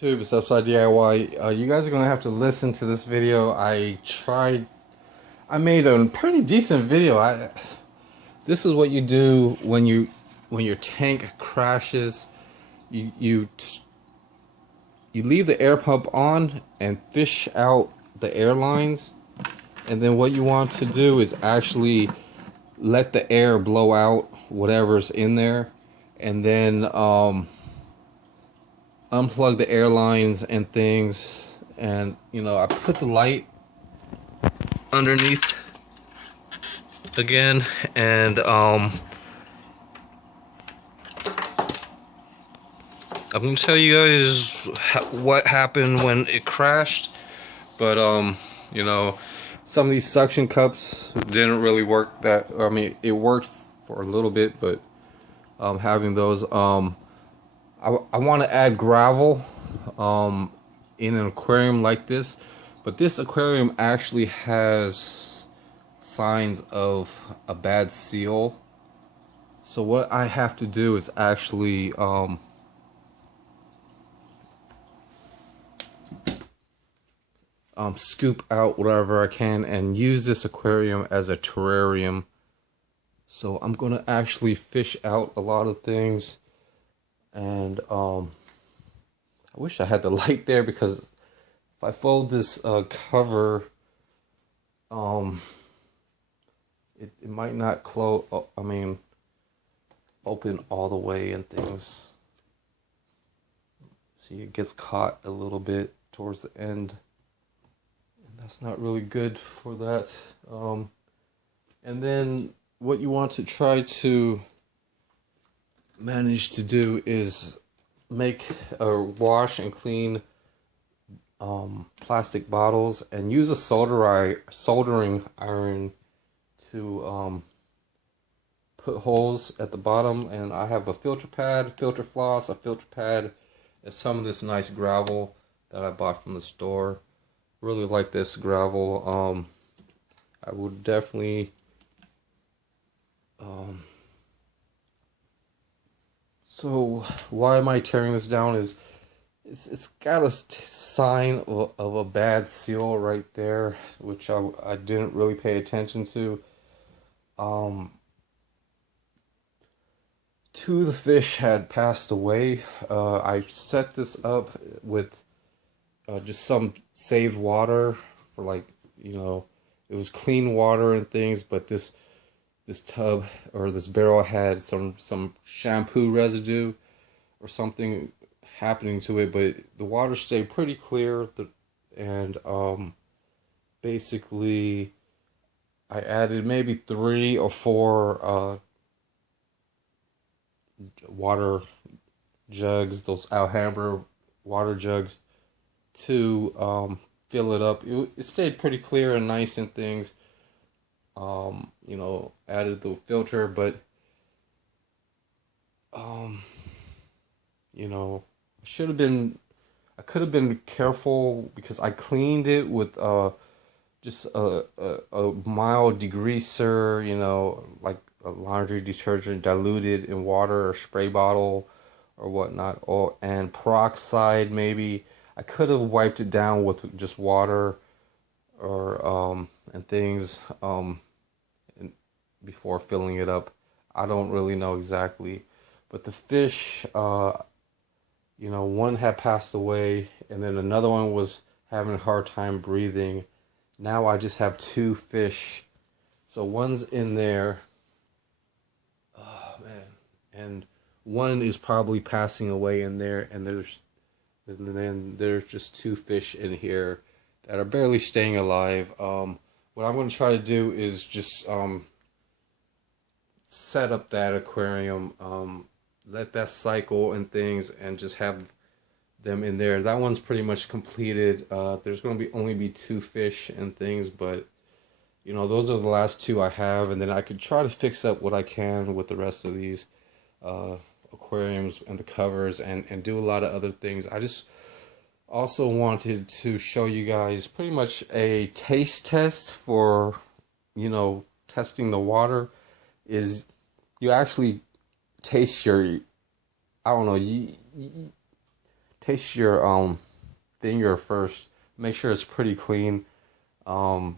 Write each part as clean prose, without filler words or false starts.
YouTube, it's Upside DIY. You guys are gonna have to listen to this video. I made a pretty decent video. This is what you do when your tank crashes. You leave the air pump on and fish out the air lines, and then what you want to do is actually let the air blow out whatever's in there, and then unplug the airlines and things. And I put the light underneath again, and I'm gonna tell you guys what happened when it crashed. But some of these suction cups didn't really work. I mean, it worked for a little bit, but having those, I want to add gravel in an aquarium like this, but this aquarium actually has signs of a bad seal. So what I have to do is actually scoop out whatever I can and use this aquarium as a terrarium. So I'm gonna actually fish out a lot of things. And I wish I had the light there, because if I fold this cover, it might not close. I mean, open all the way and things. See, it gets caught a little bit towards the end, and that's not really good for that. And then what you want to try to manage to do is make or wash and clean plastic bottles, and use a soldering iron to put holes at the bottom. And I have a filter pad, filter floss, a filter pad, and some of this nice gravel that I bought from the store. Really like this gravel. I would definitely so why am I tearing this down is it's got a sign of a bad seal right there, which I didn't really pay attention to. Two of the fish had passed away. I set this up with just some saved water for, like, it was clean water and things, but this tub or this barrel had some shampoo residue or something happening to it, but the water stayed pretty clear. And basically I added maybe 3 or 4 water jugs, those Alhambra water jugs, to fill it up. It stayed pretty clear and nice and things. Added the filter, but I could have been careful, because I cleaned it with just a mild degreaser, like a laundry detergent diluted in water or spray bottle or whatnot, and peroxide maybe. I could have wiped it down with just water or and things before filling it up. I don't really know exactly, but the fish, one had passed away, and then another one was having a hard time breathing. Now I just have 2 fish, so one's in there. Oh man, and one is probably passing away in there, and then there's just 2 fish in here that are barely staying alive. What I'm going to try to do is just set up that aquarium, let that cycle and things, and just have them in there. That one's pretty much completed. There's going to only be 2 fish and things, but those are the last 2 I have, and then I could try to fix up what I can with the rest of these aquariums and the covers, and do a lot of other things. I just also wanted to show you guys pretty much a taste test for testing the water. Is you actually taste your, I don't know, taste your finger first. Make sure it's pretty clean. And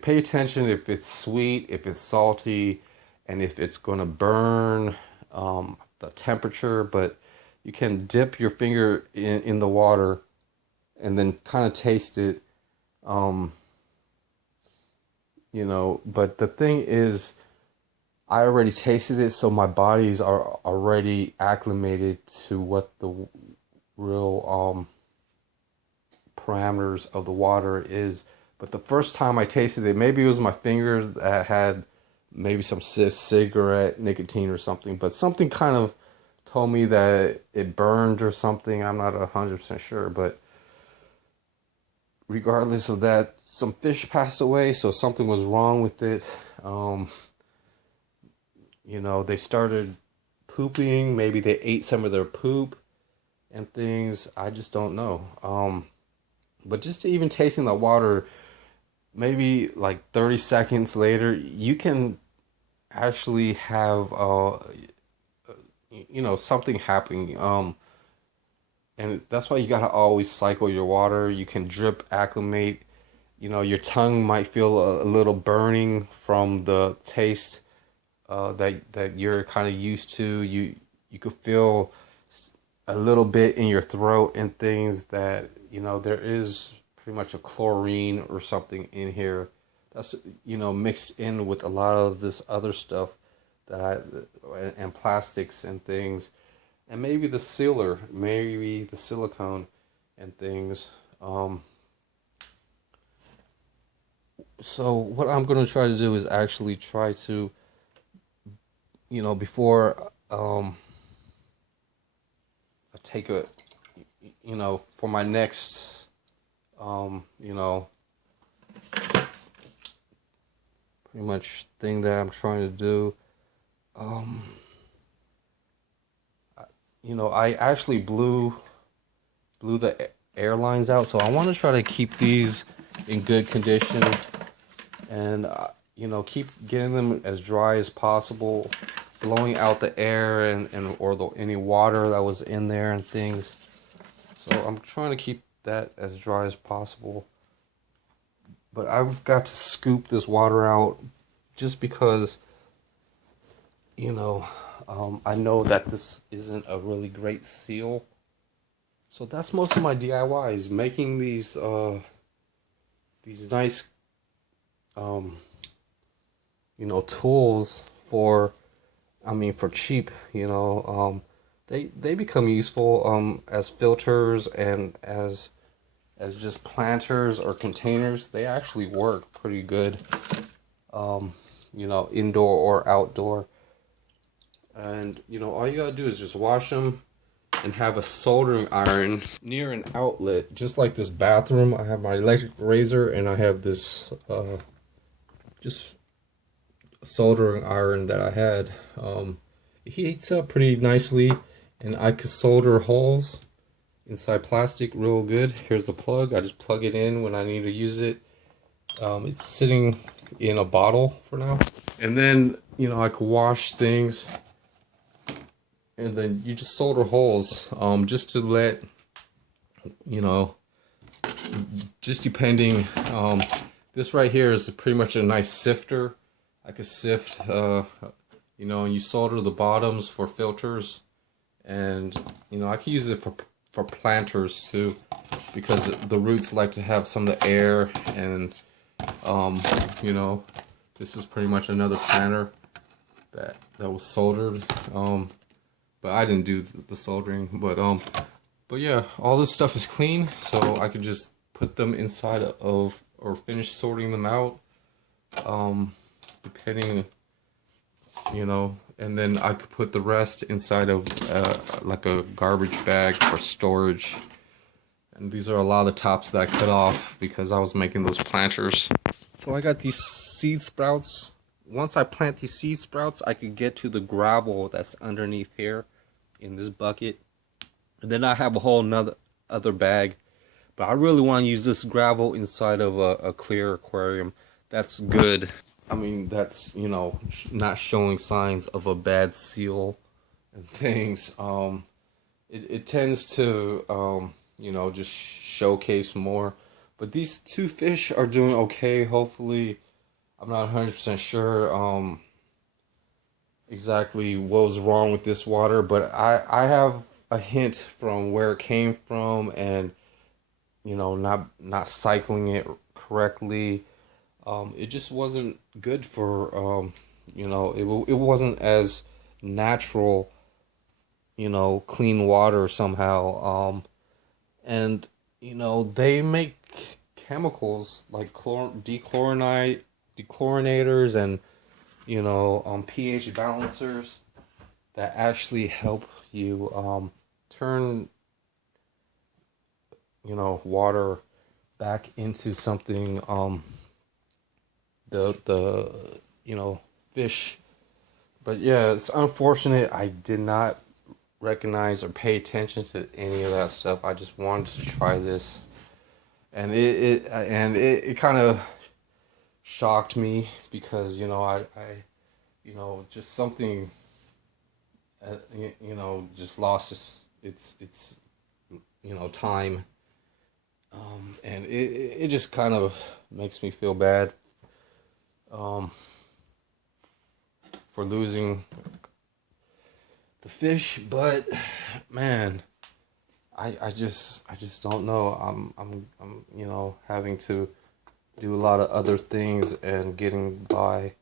pay attention if it's sweet, if it's salty, and if it's gonna burn. The temperature. But you can dip your finger in the water and then kind of taste it. But the thing is, I already tasted it, so my bodies are already acclimated to what the real parameters of the water is. But the first time I tasted it, maybe it was my finger that had maybe some cigarette nicotine or something, but something kind of told me that it burned or something. I'm not 100% sure, but regardless of that, some fish passed away, so something was wrong with it. They started pooping. Maybe they ate some of their poop and things. I just don't know. But just to even tasting the water, maybe like 30 seconds later, you can actually have something happening. And that's why you gotta always cycle your water. You can drip acclimate. Your tongue might feel a little burning from the taste that you're kind of used to. You could feel a little bit in your throat and things that there is pretty much a chlorine or something in here that's mixed in with a lot of this other stuff and plastics and things, and maybe the sealer, maybe the silicone and things. So what I'm going to try to do is actually try to, before I take a, for my next, pretty much thing that I'm trying to do, I actually blew the airlines out, so I want to try to keep these in good condition and keep getting them as dry as possible, blowing out the air and or any water that was in there and things. So I'm trying to keep that as dry as possible, but I've got to scoop this water out just because I know that this isn't a really great seal. So that's most of my DIYs, making these nice tools for cheap. They become useful as filters and as just planters or containers. They actually work pretty good, indoor or outdoor. And all you gotta do is just wash them and have a soldering iron near an outlet, just like this bathroom. I have my electric razor and I have this just soldering iron that I had. It heats up pretty nicely, and I could solder holes inside plastic real good. Here's the plug. I just plug it in when I need to use it. It's sitting in a bottle for now, and then I could wash things. And then you just solder holes, just to let, just depending, this right here is pretty much a nice sifter. I could sift, and you solder the bottoms for filters. And, I could use it for planters too, because the roots like to have some of the air. And, this is pretty much another planter that was soldered. But I didn't do the soldering, but yeah, all this stuff is clean, so I could just put them inside of, or finish sorting them out, depending, and then I could put the rest inside of like a garbage bag for storage. And these are a lot of the tops that I cut off because I was making those planters. So I got these seed sprouts. Once I plant these seed sprouts, I could get to the gravel that's underneath here in this bucket. And then I have a whole other bag. But I really want to use this gravel inside of a clear aquarium. That's good. That's, not showing signs of a bad seal and things. it tends to you know, just showcase more. But these two fish are doing okay. Hopefully, I'm not 100% sure exactly what was wrong with this water, but I have a hint from where it came from, and you know, not cycling it correctly. It just wasn't good for you know, it wasn't as natural, you know, clean water somehow. And you know, they make chemicals like dechlorinators and you know, pH balancers that actually help you turn, you know, water back into something the you know, fish. But yeah, it's unfortunate I did not recognize or pay attention to any of that stuff. I just wanted to try this, and it kind of shocked me because you know, I you know, just something you know, just lost its you know, time, and it just kind of makes me feel bad um, for losing the fish. But man, I just don't know. I'm you know, having to do a lot of other things and getting by,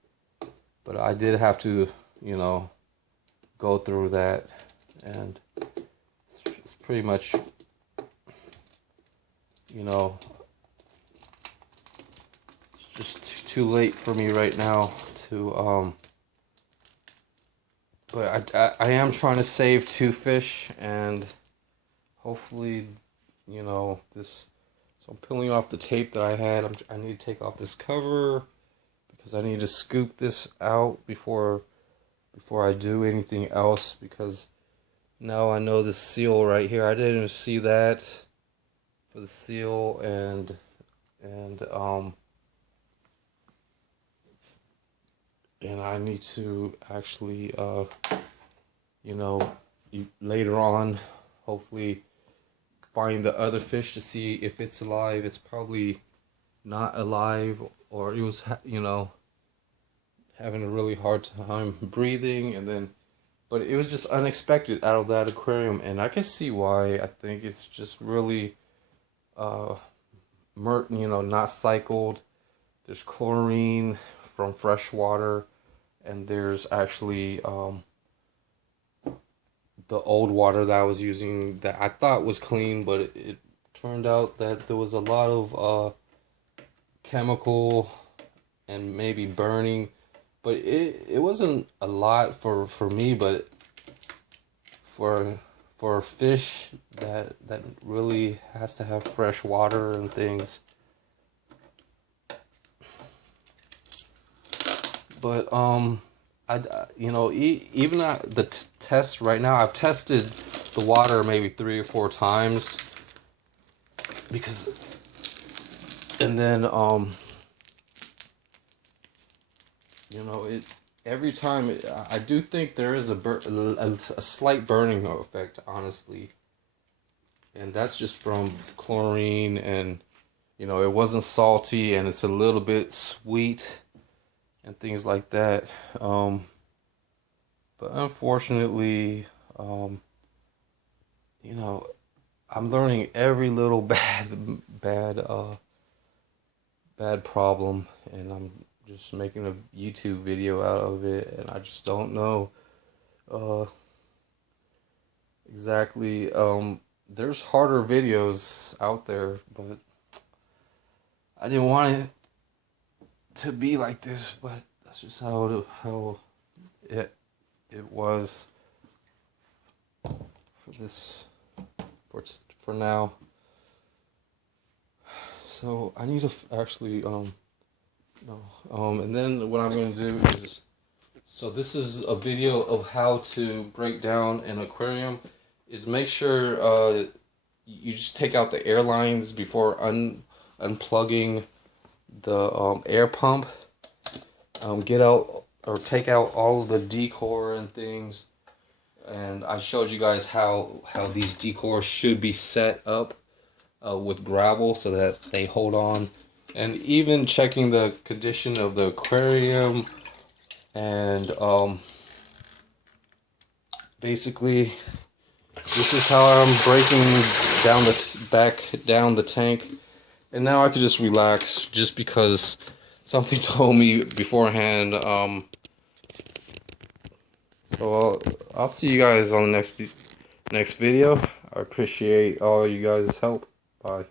but I did have to, you know, go through that, and it's pretty much, you know, it's just too late for me right now to but I am trying to save two fish, and hopefully, you know, this. So I'm peeling off the tape that I had. I need to take off this cover because I need to scoop this out before I do anything else, because now I know the seal right here. I didn't even see that for the seal, and I need to actually you know, later on hopefully find the other fish to see if it's alive. It's probably not alive, or it was, you know, having a really hard time breathing, and then, but it was just unexpected out of that aquarium, and I can see why. I think it's just really you know, not cycled. There's chlorine from fresh water, and there's actually the old water that I was using that I thought was clean, but it turned out that there was a lot of chemical and maybe burning, but it wasn't a lot for me, but for a fish that really has to have fresh water and things. But I you know, even at the test right now, I've tested the water maybe 3 or 4 times, because, and then you know, every time I do think there is a slight burning effect, honestly, and that's just from chlorine, and you know, it wasn't salty, and it's a little bit sweet and things like that. But unfortunately, you know, I'm learning every little bad problem, and I'm just making a YouTube video out of it, and I just don't know exactly. There's harder videos out there, but I didn't want it to be like this, but that's just how it was for this for now. So I need to actually no and then what I'm going to do is, so this is a video of how to break down an aquarium. Is make sure you just take out the air lines before unplugging the air pump. Get out or take out all of the decor and things, and I showed you guys how these decors should be set up with gravel so that they hold on, and even checking the condition of the aquarium, and basically this is how I'm breaking down the tank, and now I could just relax just because something told me beforehand. So I'll see you guys on the next video. I appreciate all you guys' help. Bye.